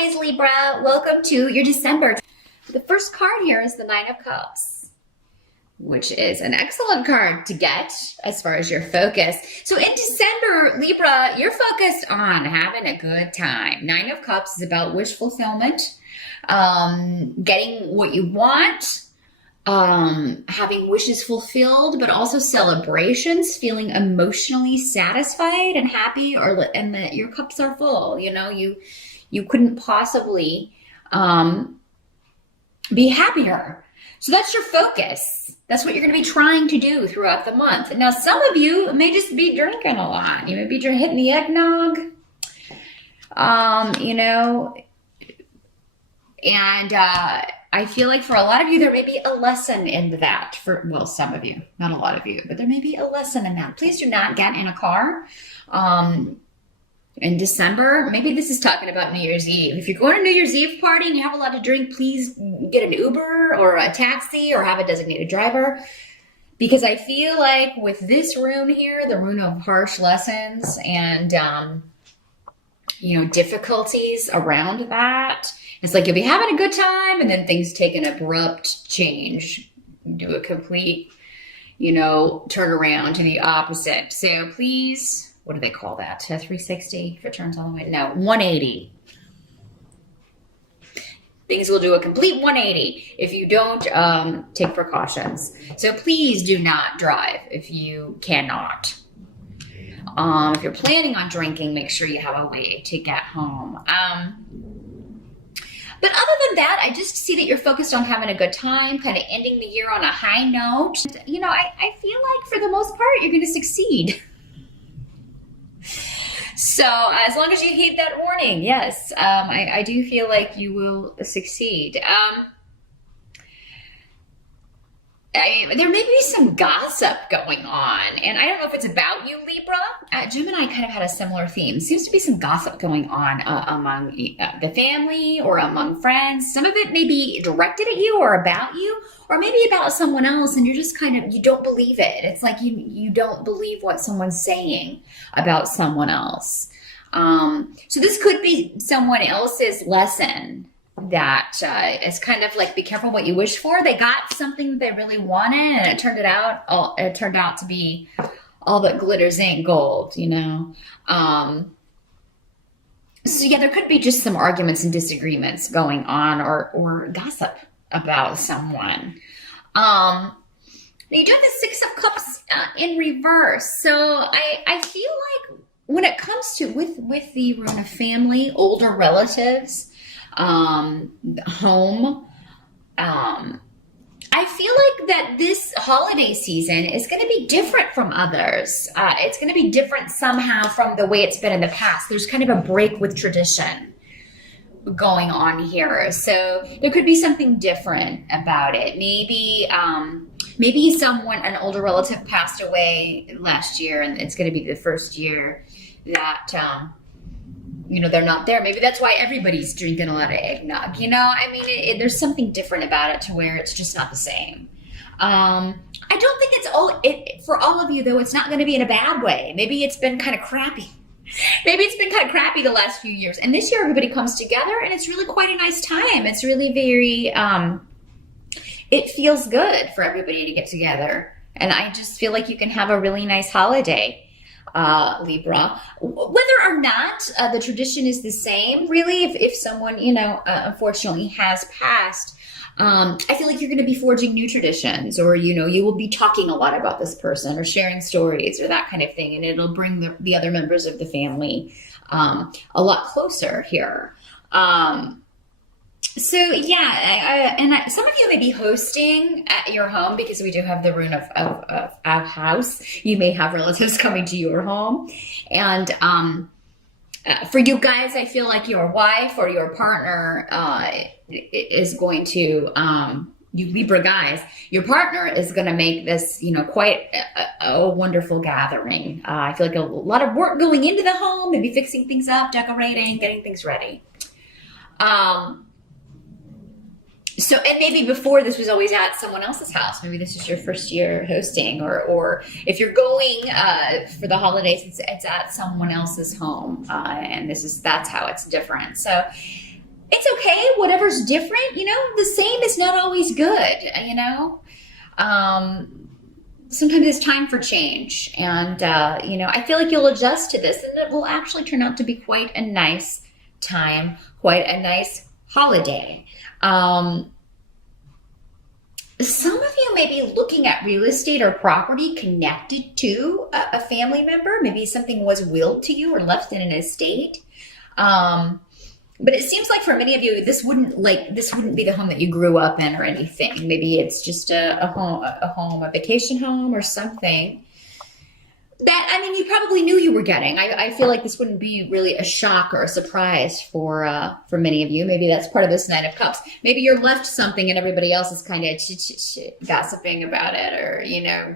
Always, Libra, welcome to your December. The first card here is the Nine of Cups, which is an excellent card to get as far as your focus. So in December, Libra, you're focused on having a good time. Nine of Cups is about wish fulfillment, getting what you want, having wishes fulfilled, but also celebrations, feeling emotionally satisfied and happy, and that your cups are full. You know, you couldn't possibly be happier. So that's your focus. That's what you're going to be trying to do throughout the month. Now, some of you may just be drinking a lot. You may be hitting the eggnog, and I feel like for a lot of you, there may be a lesson in that. Well, some of you, not a lot of you, but there may be a lesson in that. Please do not get in a car in December. Maybe this is talking about New Year's Eve. If you're going to New Year's Eve party and you have a lot to drink, please get an Uber or a taxi or have a designated driver. Because I feel like with this rune here, the rune of harsh lessons and, difficulties around that, it's like you'll be having a good time and then things take an abrupt change, do a complete, turn around to the opposite. So please, what do they call that? A 360 if it turns all the way? No, 180. Things will do a complete 180 if you don't take precautions. So please do not drive if you cannot. If you're planning on drinking, make sure you have a way to get home. But other than that, I just see that you're focused on having a good time, kind of ending the year on a high note. I feel like for the most part, you're going to succeed. So as long as you heed that warning, yes, I do feel like you will succeed. There may be some gossip going on, and I don't know if it's about you, Libra. Gemini kind of had a similar theme. Seems to be some gossip going on among the family or among friends. Some of it may be directed at you or about you, or maybe about someone else, and you're just you don't believe it. It's like you don't believe what someone's saying about someone else. So this could be someone else's lesson that is kind of like, be careful what you wish for. They got something they really wanted, and it turned out to be all that glitters ain't gold, So yeah, there could be just some arguments and disagreements going on, or gossip about someone. Now you do have the Six of Cups in reverse. So I feel like when it comes to with the rune of family, older relatives, home, I feel like that this holiday season is going to be different from others. It's going to be different somehow from the way it's been in the past. There's kind of a break with tradition going on here. So there could be something different about it. Maybe an older relative passed away last year, and it's going to be the first year that, they're not there. Maybe that's why everybody's drinking a lot of eggnog. There's something different about it to where it's just not the same. I don't think for all of you, though, it's not going to be in a bad way. Maybe it's been kind of crappy. The last few years. And this year, everybody comes together, and it's really quite a nice time. It's really very, it feels good for everybody to get together. And I just feel like you can have a really nice holiday. Libra, whether or not the tradition is the same, really, if someone, unfortunately has passed, I feel like you're going to be forging new traditions, or, you will be talking a lot about this person or sharing stories or that kind of thing. And it'll bring the other members of the family a lot closer here. So yeah, some of you may be hosting at your home, because we do have the rune of house. You may have relatives coming to your home, and for you guys, I feel like your wife or your partner is going to, you Libra guys, your partner is going to make this, quite a wonderful gathering. I feel like a lot of work going into the home, maybe fixing things up, decorating, getting things ready. So, and maybe before this was always at someone else's house. Maybe this is your first year hosting, or if you're going for the holidays, it's at someone else's home, and that's how it's different. So it's okay. Whatever's different, the same is not always good, Sometimes it's time for change. And, I feel like you'll adjust to this and it will actually turn out to be quite a nice time, quite a nice holiday. Some of you may be looking at real estate or property connected to a family member. Maybe something was willed to you or left in an estate. But it seems like for many of you, this wouldn't be the home that you grew up in or anything. Maybe it's just a vacation home or something that, you probably knew you were getting. I feel like this wouldn't be really a shock or a surprise for many of you. Maybe that's part of this Nine of Cups. Maybe you're left something and everybody else is kind of gossiping about it, or,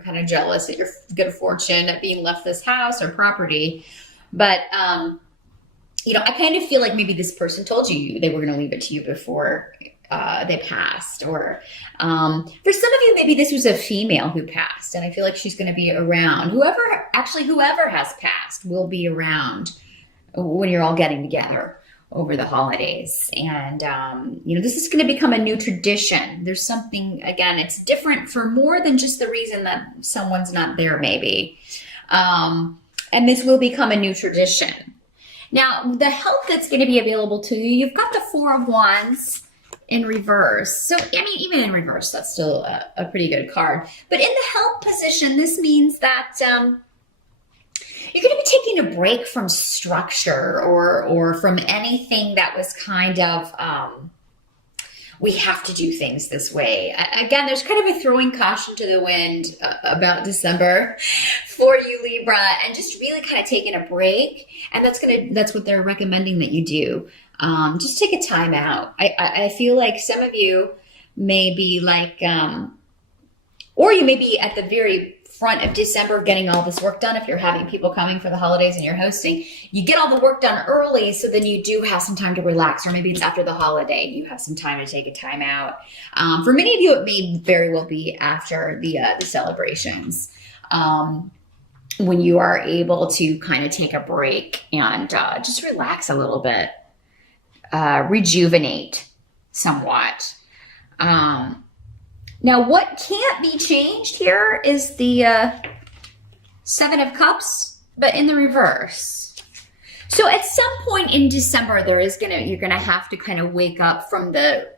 kind of jealous at your good fortune at being left this house or property. But, I kind of feel like maybe this person told you they were going to leave it to you before they passed. Or for some of you, maybe this was a female who passed, and I feel like she's going to be around. Whoever has passed will be around when you're all getting together over the holidays. And, this is going to become a new tradition. There's something, again, it's different for more than just the reason that someone's not there, maybe. And this will become a new tradition. Now, the help that's going to be available to you, you've got the Four of Wands in reverse. So, even in reverse, that's still a pretty good card. But in the help position, this means that you're going to be taking a break from structure or from anything that was kind of, we have to do things this way. Again, there's kind of a throwing caution to the wind about December for you, Libra, and just really kind of taking a break. And that's what they're recommending that you do. Just take a time out. I feel like some of you may be like, or you may be at the very front of December getting all this work done. If you're having people coming for the holidays and you're hosting, you get all the work done early, so then you do have some time to relax. Or maybe it's after the holiday, you have some time to take a time out. For many of you, it may very well be after the celebrations, when you are able to kind of take a break and just relax a little bit, rejuvenate somewhat. Now, what can't be changed here is the Seven of Cups, but in the reverse. So at some point in December, you're gonna have to kind of wake up from the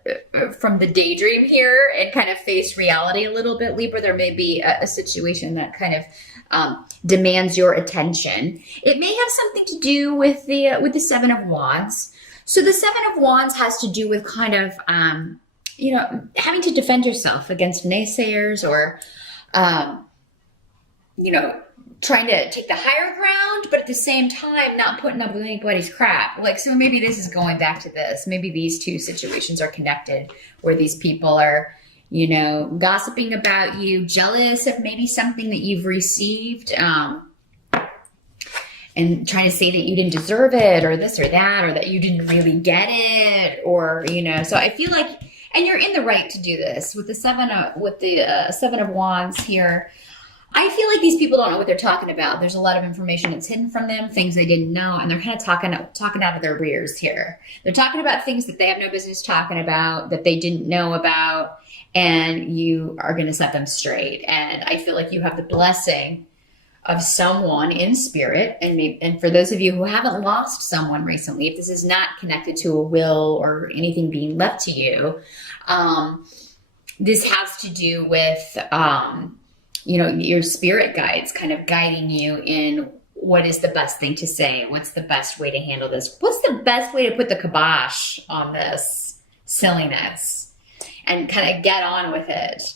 daydream here and kind of face reality a little bit, Libra. There may be a situation that kind of demands your attention. It may have something to do with the Seven of Wands. So the Seven of Wands has to do with kind of having to defend yourself against naysayers, or, trying to take the higher ground, but at the same time, not putting up with anybody's crap. So maybe this is going back to this. Maybe these two situations are connected, where these people are, gossiping about you, jealous of maybe something that you've received, and trying to say that you didn't deserve it, or this or that, or that you didn't really get it, or, so I feel like, and you're in the right to do this with the Seven of Wands here. I feel like these people don't know what they're talking about. There's a lot of information that's hidden from them, things they didn't know, and they're kind of talking out of their rears here. They're talking about things that they have no business talking about, that they didn't know about, and you are going to set them straight. And I feel like you have the blessing of someone in spirit, and for those of you who haven't lost someone recently, if this is not connected to a will or anything being left to you, this has to do with your spirit guides kind of guiding you in what is the best thing to say, what's the best way to handle this, what's the best way to put the kibosh on this silliness and kind of get on with it.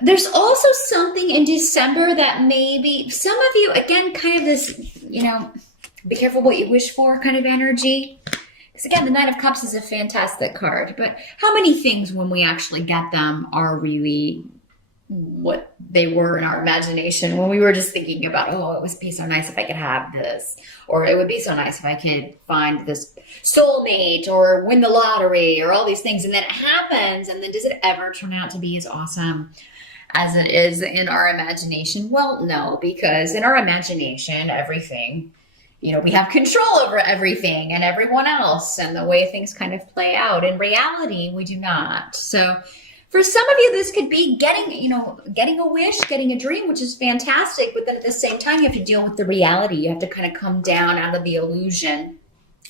There's also something in December that maybe some of you, again, kind of this, be careful what you wish for kind of energy. Because again, the Nine of Cups is a fantastic card, but how many things when we actually get them are really what they were in our imagination when we were just thinking about, oh, it would be so nice if I could have this, or it would be so nice if I could find this soulmate or win the lottery or all these things. And then it happens. And then does it ever turn out to be as awesome as it is in our imagination? Well, no, because in our imagination, everything we have control over everything and everyone else and the way things kind of play out. In reality, we do not. So for some of you, this could be getting a wish, getting a dream, which is fantastic. But then at the same time, you have to deal with the reality. You have to kind of come down out of the illusion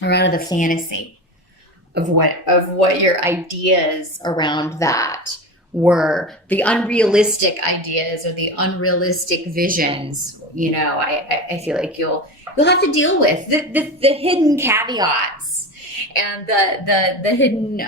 or out of the fantasy of what your ideas around that were, the unrealistic ideas or the unrealistic visions. I feel like you'll have to deal with the hidden caveats and the hidden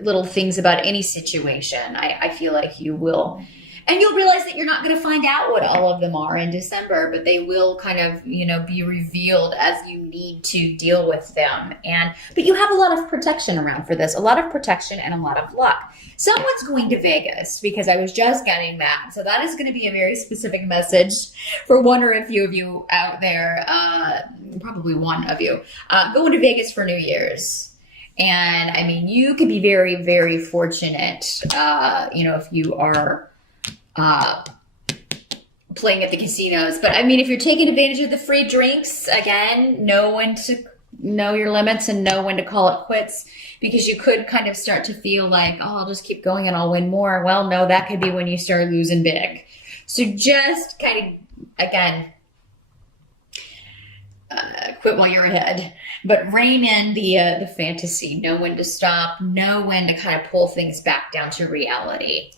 little things about any situation. I feel like you will. And you'll realize that you're not going to find out what all of them are in December, but they will kind of, be revealed as you need to deal with them. But you have a lot of protection around for this, a lot of protection and a lot of luck. Someone's going to Vegas, because I was just getting that. So that is going to be a very specific message for one or a few of you out there, probably one of you, going to Vegas for New Year's. And I mean, you could be very, very fortunate, if you are playing at the casinos. But I mean, if you're taking advantage of the free drinks, again, know when to know your limits and know when to call it quits, because you could kind of start to feel like, oh, I'll just keep going and I'll win more. Well, no, that could be when you start losing big. So just kind of, again, quit while you're ahead, but rein in the fantasy. Know when to stop. Know when to kind of pull things back down to reality.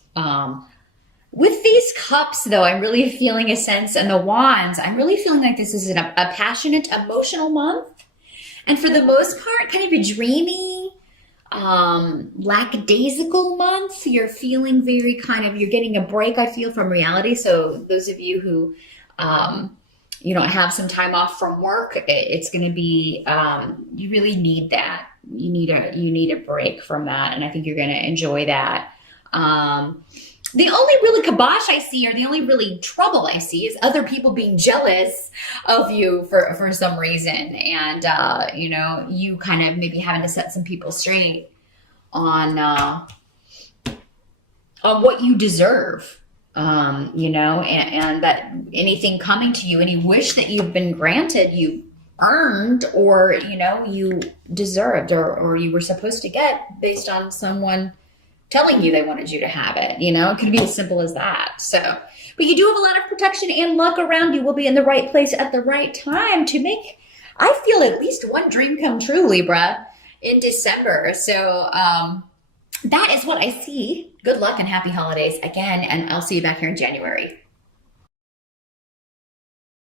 With these cups, though, I'm really feeling a sense, and the wands, I'm really feeling like this is a passionate, emotional month. And for the most part, kind of a dreamy, lackadaisical month. You're feeling very you're getting a break, I feel, from reality. So those of you who, have some time off from work, it's going to be, you really need that. You need a break from that. And I think you're going to enjoy that. The only really kibosh I see, or the only really trouble I see, is other people being jealous of you for some reason. And, you kind of maybe having to set some people straight on what you deserve, and that anything coming to you, any wish that you've been granted, you earned, or, you deserved, or you were supposed to get based on someone telling you they wanted you to have it. It could be as simple as that. So, but you do have a lot of protection and luck around you. Will be in the right place at the right time to make, I feel, at least one dream come true, Libra, in December. So that is what I see. Good luck and happy holidays again, and I'll see you back here in January.